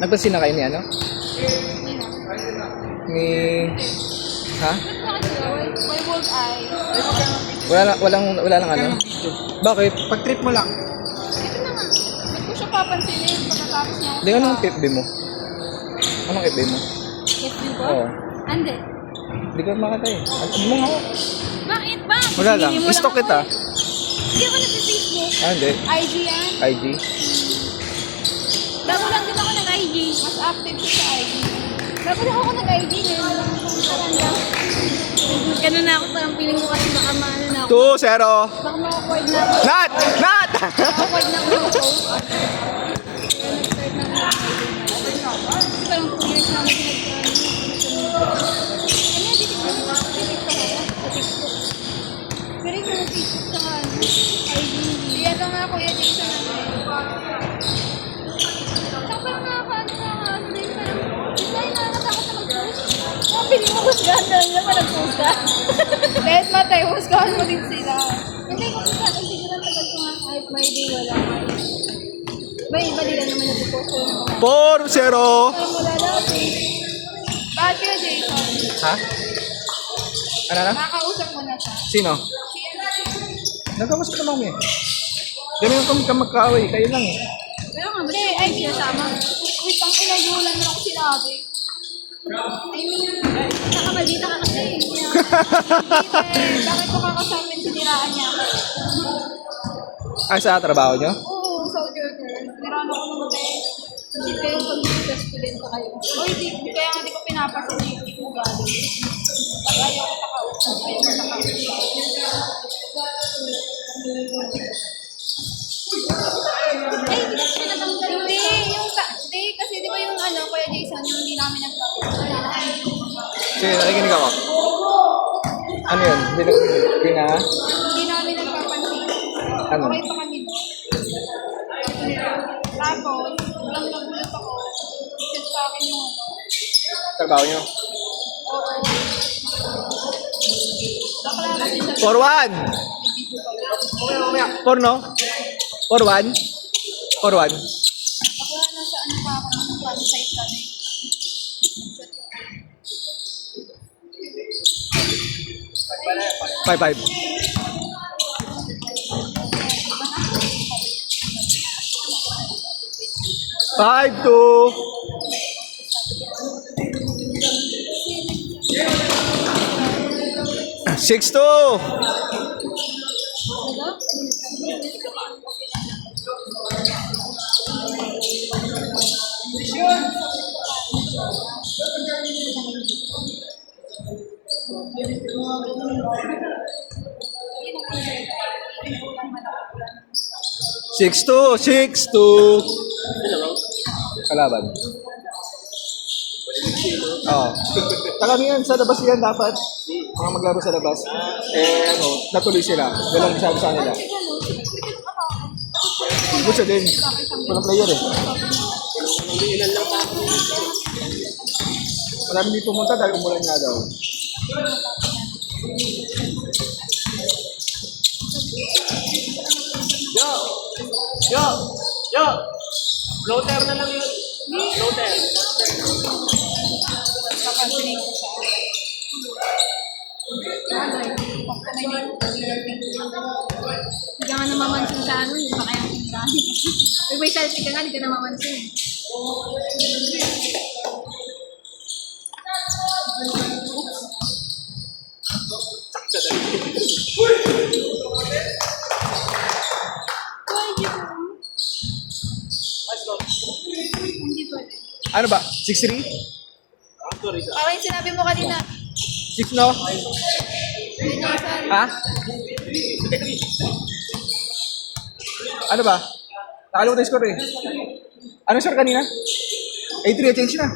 Nagpansin na kayo ni ano? Ni... Ha? May bold eye. Wala lang ano? Bakit? Pag-trip mo lang. Ito na nga. Ba't ko siya papansinin pagkatapos niya ako Hindi, anong FB mo? Anong FB mo? FB ko? Oo. Ande. Hindi ko makata eh. Ano mo nga ako? Bakit ba? Wala lang. Hindi mo Stalk lang kita. ako eh. Hindi ako nag-Facebook. Ah, hindi. IG yan. IG? Bago lang din ako nag-IG. Mas active ko sa IG. Bago lang ako nag-IG. Ngayon lang ako lang. Ganun na ako. Parang feeling ko kasi baka maano na ako. 2-0. Baka ma-awkward na ako. Nat! Nat! Ma-awkward na ako mag-post. Kaya nag-start na ako. Parang 2 years na ako ano yung titikman mo? Titikman ko sa TikTok. Pero yung mga TikTok sa IG. Di ata nga Kuya Jason ano eh. Saka parang nakakaano din. Parang hindi nakakatakot na mag-post. Kaya piling mo husgahan na lang naman nag-post ka. Kahit matay, husgahan mo din sila. Hindi ko sa akin, siguro tagal ko nga kahit may day wala. May iba nila naman nag-post ko yung mga. 4-0. Parang wala lang eh. Bakit Kuya Jason? Ha? Ano na? Nakakausap mo na siya. Sino? Nagawas ko naman eh. Dami yung kami magkaaway. Kayo lang eh. Pero nga, hindi, ay, sinasama. Uy, pang inayulan mo ako sinabi. I mean, nakabalita ka kasi. Bakit ko kakasama yung siniraan niya ako? Ay, sa trabaho nyo? Oo, soldier girl. Siniraan ako ng hotel. Hindi kayo computer student pa kayo. O, hindi, kaya nga di ko pinapasin yung hindi ko galing. Pag ayaw ko nakausap, ayaw ko nakausap. Ay, hindi na siya natanggal. Hindi, hindi, kasi di ba yung ano, Kuya Jason, yung hindi namin nagpapalala. Sige, nakikinig ako. Ano yun? Hindi na? Hindi namin nagpapansin. Ano? Okay pa kami doon. Tapos, lang nagulat ako. Chat sa akin yung ano. Trabaho nyo? Oo. Bakla kasi siya. 4-1! 4 no? 4-1? 4-1? Bakla na sa ano pa ako ng campsite kami. 5-5. Five to 6-2. Ano? Six two. Kalaban. Oo. Karamihan sa labas yan dapat. Mga maglaro sa labas. Eh ano, natuloy sila. Walang sabi sa nila. Gusto din. Walang player eh. Marami din pumunta dahil umulan nga daw. Yo! Floater na lang yun. Floater. Papansinin ko siya. Hindi ka nga namamansin sa ano, hindi pa kaya tinirahan. Pag may selfie ka nga, hindi ka namamansin. Hindi pwede. Ano ba? 6-3? Okay, sinabi mo kanina. 6 no? Ha? Ano ba? Nakalimutan yung score eh. Ano score kanina? 8-3, change na.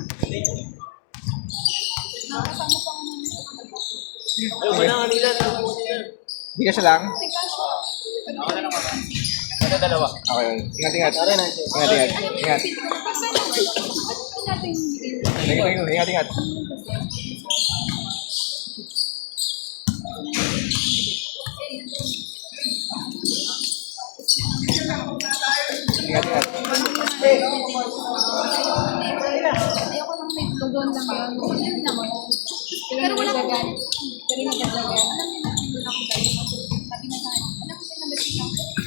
Nakasama pa nga namin. Ayaw ba na kanila? Hindi ka siya lang? Ito dalawa. Okay. Ingat. Ingat. Ingat. Ingat.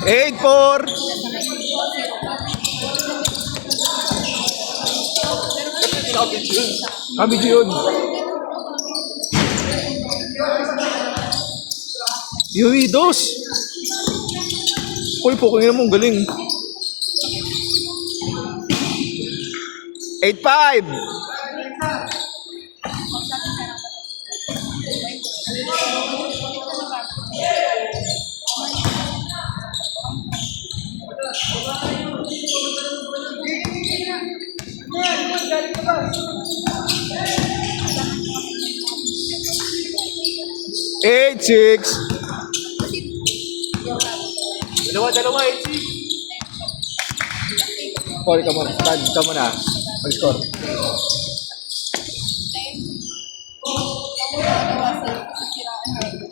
8-4. Kabidyo yun. Yui, dos. Uy, puking mo, galing. 8-5. Eight, six. Dalawa, eh. Call ka muna. Tad, ka muna. Mag-score.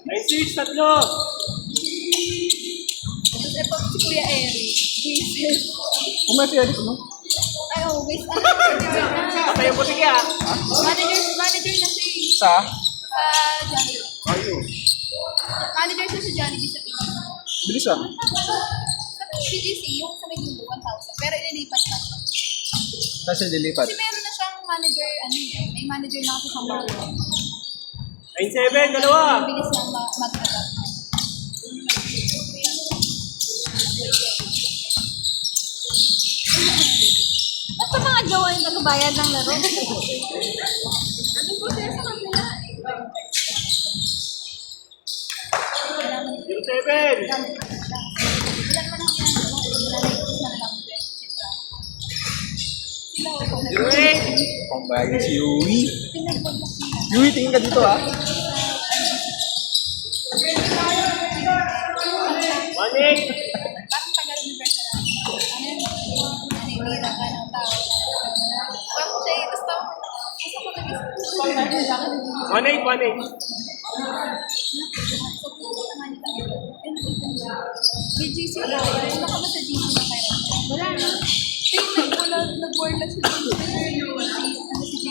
Ay, 6, tatlo. Tapos ito si Kuya Eric. Whistle. Kung may si Eric, no? Ay, oh, whistle. Patay yung putik ya. Manager na siya eh. Sa? Sa Jollibee. Ayun. Manager siya sa Jollibee sa Pinas. Bilis ah. Sa PGC, yung sa may Gundo, 1,000. Pero ililipat na siya. Kasi dilipat. Kasi meron na siyang manager, ano eh. May manager na kasi siyang mga. Ay, 7, dalawa. Bilis lang mag-adapt. Ba't pa mga gawa yung nagbayad ng laro? Anong proseso sa kanila? 7. Wala naman ang ginagawa. Wala na yung na lang. Sila ako. 8. Pambayad si Yui. Pinagbagmak nila. Yui, tingin ka dito ah. 1-8. Parang tagal universal. Ano yun? Nanibira ka ng tao. Parang siya eh. Basta gusto ko nag-isip. 1-8. May GC na. Ano ka ba sa GC na kayo? Wala na. Nag-board lang siya. Ano si GC?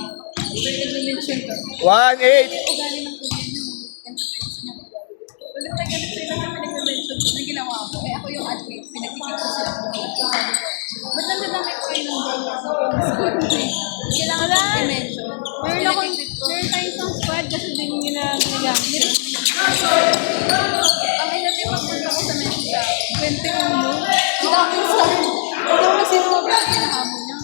Nag-mention ko. 1-8. Ugali ng kuya niyo. Enterprise niya. Ulit na ganit sila naman nag-mention ko na ginawa ko. Eh ako yung admin. Pinag-isip ko sila. Ba't nandadamay ko kayo ng board? Kailangan lang i-mention. Meron tayong isang squad kasi din yung ginagamit. Ang ilalim pagpunta ko sa Mensa, 21. Ang daming star. Ito na sino mo ba hinahamon niya?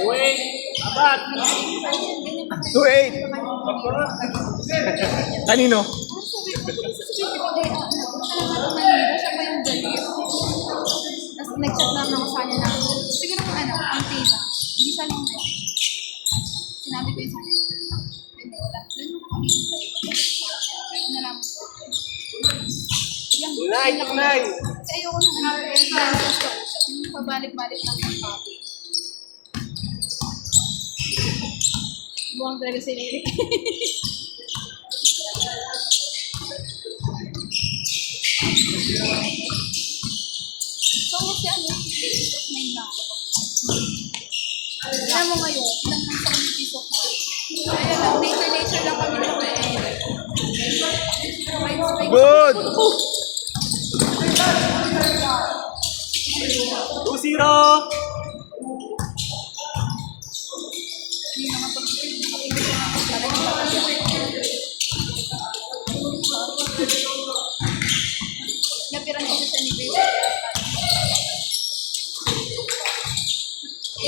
Uy, apat. 2-8. Kanino? Tapos nag-chat lang ako sa kanya na, siguro kung ano, ang tita. Hindi siya lang sinabi ko yung sa kanya. Hindi, wala. Doon mo kami yung pero nalaman ko. Biglang, Nine, nine. kasi ayoko nang yung pabalik-balik lang ng copy. Buwang talaga si Eric. So, kasi ano, peace of mind lang ako. Alam mo ngayon, ilang lang sa kami peace of mind. Ayun lang, nature lang kami ng Kuya Eric. Good. 2-0. Napiran ko sa anniversary.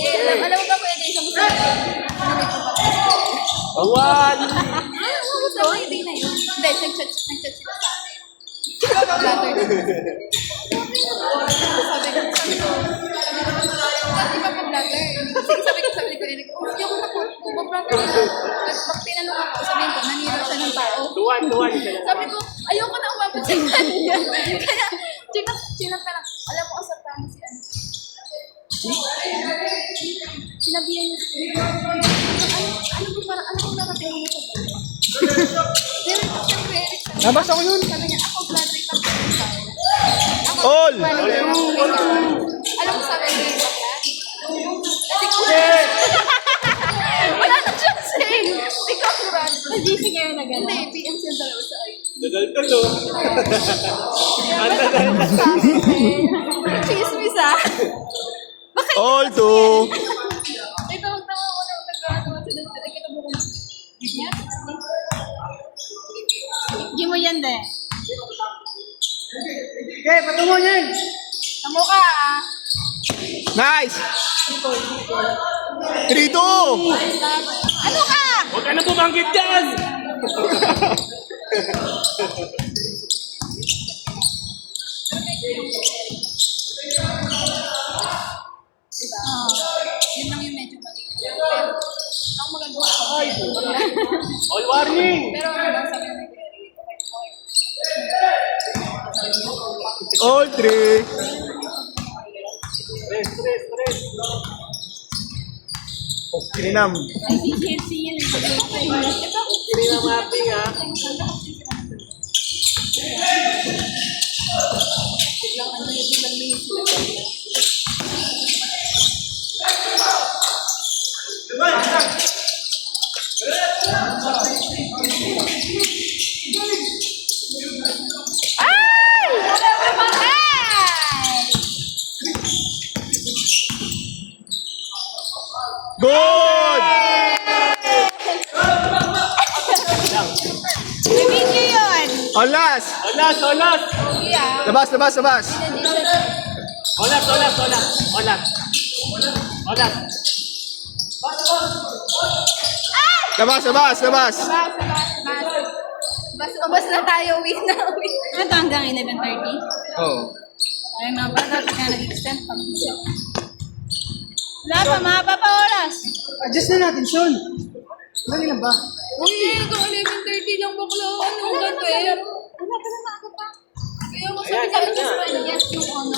Alam mo ba Kuya Jay, isang gusto ko Awan. so, hindi na yun. Hindi, nag-chat sila sa akin. Blatter. Sabi ko, ba't di ba pa-blatter? Sabi ko, Eric, oh, hindi ako mag-blatter na. Pag tinanong ako, sabihin ko, nanira siya ng tao. 2-1 isa lang. Sabi ko, ayoko na umabot sa kanya. Kaya, chinak na lang. Alam mo, asartahan mo si ano. Sinabihan niya si ano ba parang, ano kung narating mo sa buhay? Pero, siyempre, Eric, Nabasa ko yun. sabi niya, ako blood rate ang tao. Ako, All. manager ako. Alam mo sabi ko yung bakla? Kasi ko, wala na siyang say. Ikaw, Kuran. Nag-GC kayo na gano'n? Hindi, PMC ang dalawa sa ay. Tagal ka to. Ang tagal. Chismis ah. Bakit? All two. Ito, magtama ko na magtagawa sa dito. Ay, kita mo ko. Yan. Hindi mo yan, de. Okay, patungo yan. Tamo ka ah. Nice! 3-2! Ano ka? Huwag ka na bumanggit dyan. Yun lang yung medyo mali. Ako magagawa ko. All warning. Pero ano lang sabi ng Gary. All three. Rest, rest, rest. Oh, kininam. Ay, si Chelsea yan. Ito. Hindi na mapping ha. Ay! Wala mo ba? Good! May video yun. On last! Olas, olas. Yeah. Labas, labas, labas! Olas, olas, olas. Olas. Olas. Labas, labas, labas! Bas na tayo, uwi na, uwi. Ito hanggang 11:30? Oo. Ay, nga ba? Dapat nga nag-extend pag wala pa, mahaba pa oras. Adjust na natin, Sean. Dali lang ba? Uy, hanggang 11:30 lang bakla. Ano ba, eh? Wala pa naman ako pa. Kaya mo sabi ka lang just yes yung ano.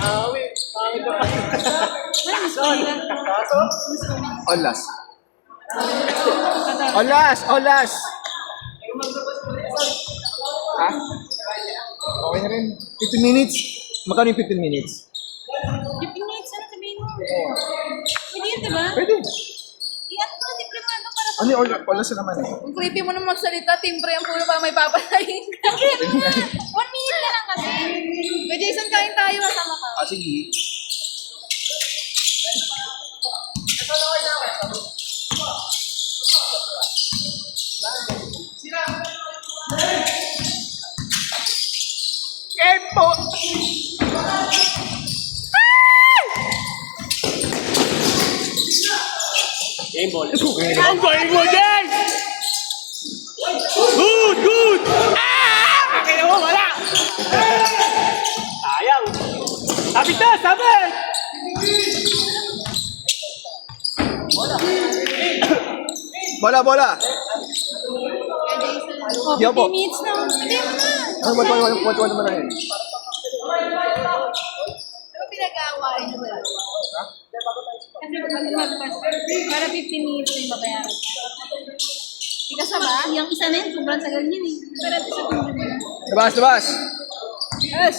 Awi. Awi ka pa. On last. On last, on last! Ha? Okay na rin. 15 minutes. Magkano yung 15 minutes? 15 minutes na sabihin mo. Pwede yun, diba? Pwede. Iyan ko, diplomado para Ano yung on last na naman eh? kung creepy mo naman magsalita, timbre ang puno para may papalayin ka. 1 minute na lang kasi. Kaya Jason, kain tayo, kasama ka. Ah, sige. Epo! Game ball. Ang galing mo dyan! Good, good! Ah! Kaya mo, wala! Sayang! Sabit na, sabit! Bola, bola! Oh, Yo po. 15 minutes na. Sabi mo na. Ano, what naman na yun? Ano pinag-aawain nyo ba? Kasi para 15 minutes yung babayaran. Hindi kasama? Yung isa na yun, sobrang tagal yun eh. Pero ito sa tingin mo. Labas, labas! Yes!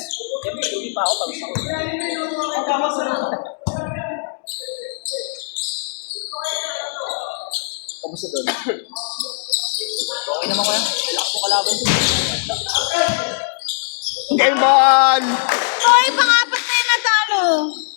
Kamusta doon? Okay naman ko yan. Relax mo kalaban. Game ball! Hoy,